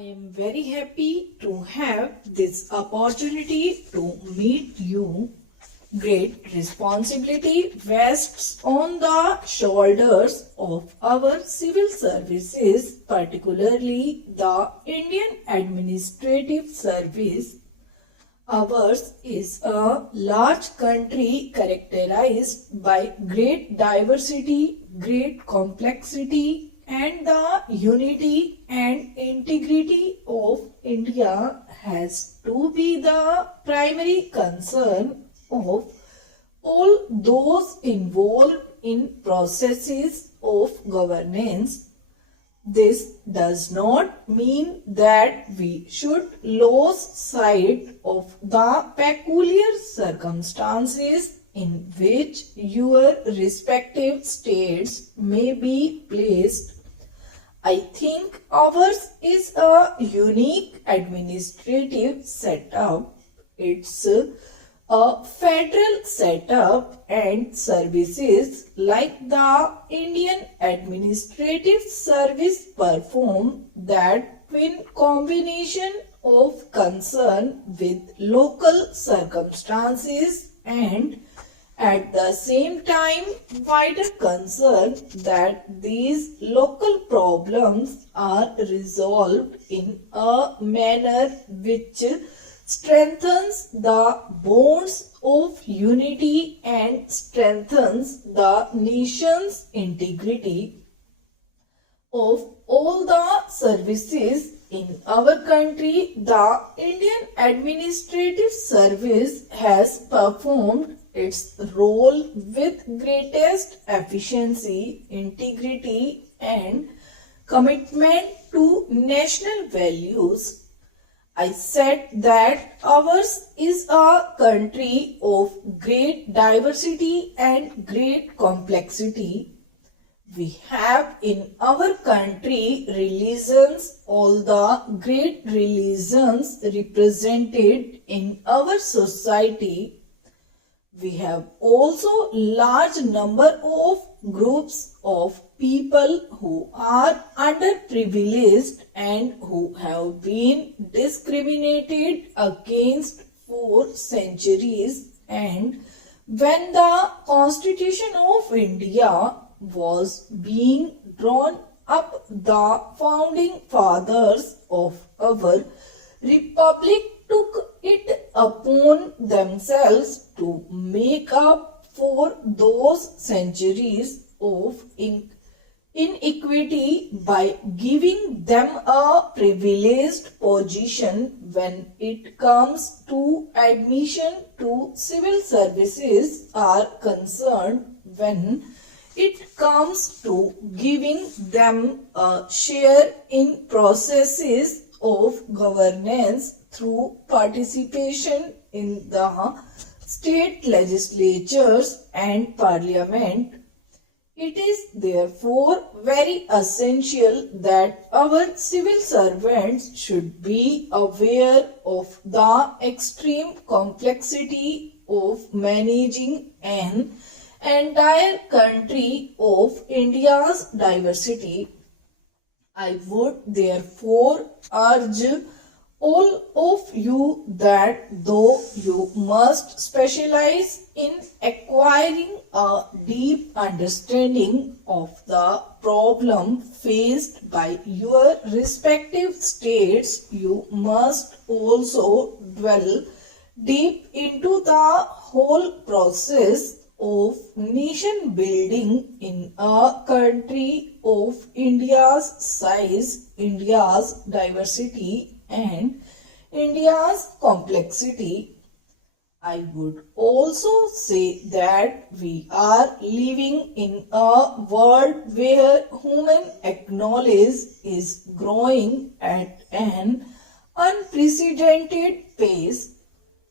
I am very happy to have this opportunity to meet you. Great responsibility rests on the shoulders of our civil services, particularly the Indian Administrative Service. Ours is a large country characterized by great diversity, great complexity, and the unity and integrity of India has to be the primary concern of all those involved in processes of governance. This does not mean that we should lose sight of the peculiar circumstances in which your respective states may be placed. I think ours is a unique administrative setup. It's a federal setup, and services like the Indian Administrative Service perform that twin combination of concern with local circumstances and at the same time wider concern that these local problems are resolved in a manner which strengthens the bonds of unity and strengthens the nation's integrity. Of all the services in our country, the Indian Administrative Service has performed its role with greatest efficiency, integrity, and commitment to national values. I said that ours is a country of great diversity and great complexity. We have in our country religions, all the great religions represented in our society. We have also large number of groups of people who are underprivileged and who have been discriminated against for centuries. And when the Constitution of India was being drawn up, the founding fathers of our republic took it upon themselves to make up for those centuries of inequity by giving them a privileged position when it comes to admission to civil services are concerned, when it comes to giving them a share in processes of governance through participation in the state legislatures and parliament. It is therefore very essential that our civil servants should be aware of the extreme complexity of managing an entire country of India's diversity. I would therefore urge all of you that though you must specialize in acquiring a deep understanding of the problem faced by your respective states, you must also dwell deep into the whole process of nation building in a country of India's size, India's diversity, and India's complexity. I would also say that we are living in a world where human acknowledgement is growing at an unprecedented pace.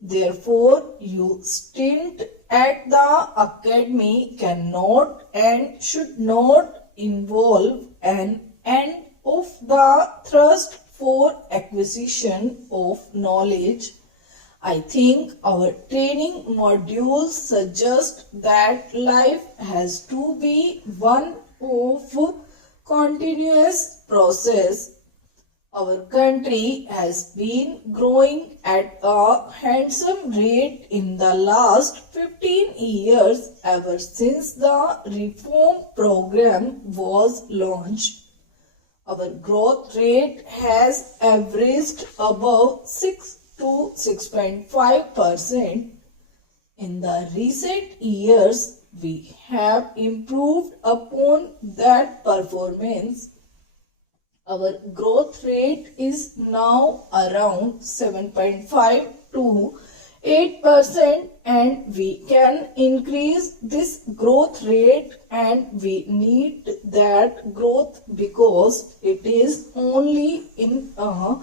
Therefore, your stint at the academy cannot and should not involve an end of the thrust for acquisition of knowledge. I think our training modules suggest that life has to be one of continuous process. Our country has been growing at a handsome rate in the last 15 years ever since the reform program was launched. Our growth rate has averaged above 6 to 6.5%. In the recent years, we have improved upon that performance. Our growth rate is now around 7.5 to 8%, and we can increase this growth rate, and we need that growth because it is only in a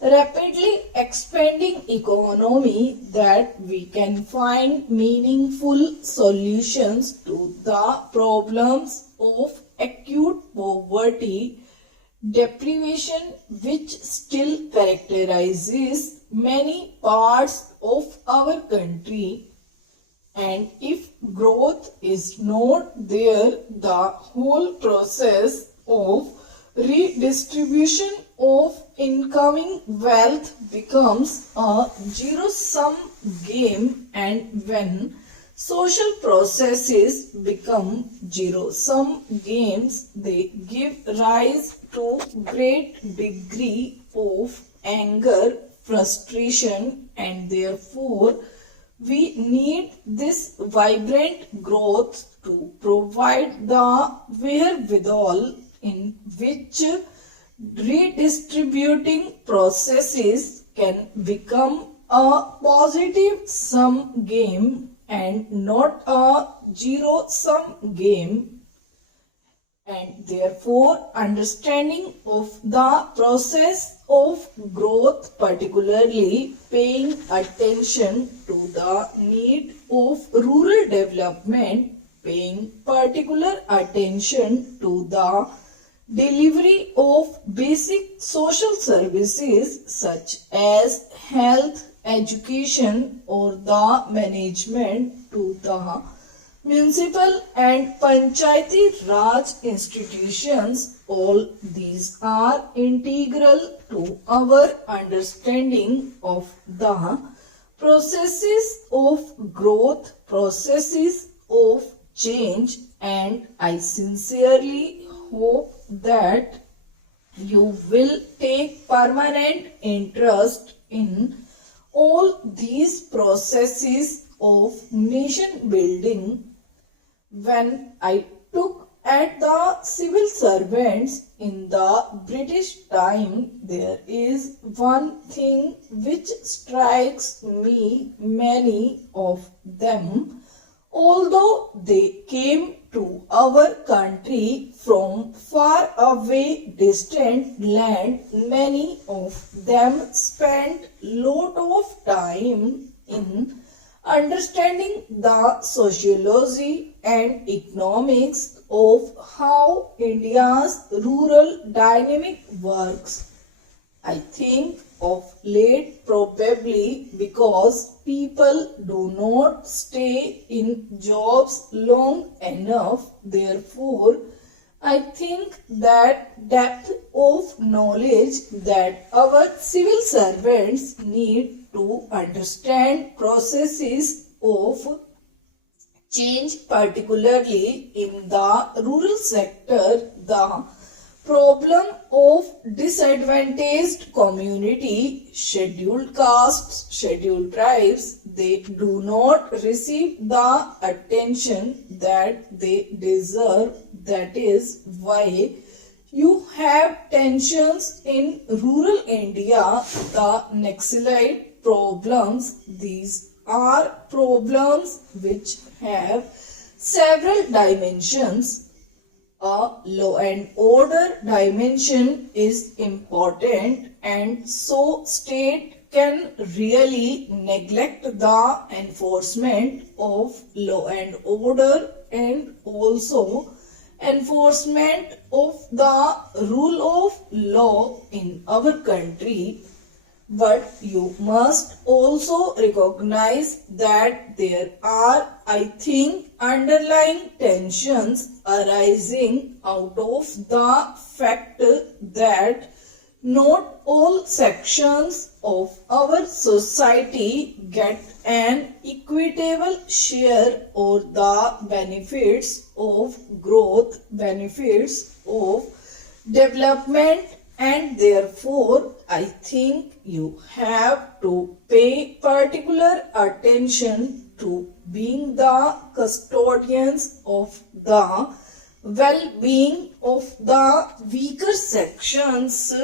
rapidly expanding economy that we can find meaningful solutions to the problems of acute poverty, deprivation, which still characterizes many parts of our country. And if growth is not there, the whole process of redistribution of incoming wealth becomes a zero-sum game, and when social processes become zero-sum games, they give rise to great degree of anger, frustration, and therefore we need this vibrant growth to provide the wherewithal in which redistributing processes can become a positive sum game and not a zero sum game. And therefore, understanding of the process of growth, particularly paying attention to the need of rural development, paying particular attention to the delivery of basic social services such as health, education, or the management to the municipal and panchayati raj institutions, all these are integral to our understanding of the processes of growth, processes of change, and I sincerely hope that you will take permanent interest in all these processes of nation building. When I took at the civil servants in the British time, there is one thing which strikes me. Many of them, although they came to our country from far away distant land, many of them spent lot of time in understanding the sociology and economics of how India's rural dynamic works. I think of late probably because people do not stay in jobs long enough. Therefore, I think that depth of knowledge that our civil servants need to understand processes of change, particularly in the rural sector, the problem of disadvantaged community, scheduled castes, scheduled tribes, they do not receive the attention that they deserve. That is why you have tensions in rural India, the Naxalite problems. These are problems which have several dimensions. A law and order dimension is important, and so state can really neglect the enforcement of law and order and also enforcement of the rule of law in our country. But you must also recognize that there are, I think, underlying tensions arising out of the fact that Not all sections of our society get an equitable share or the benefits of growth, benefits of development, and therefore I think you have to pay particular attention to being the custodians of the well-being of the weaker sections.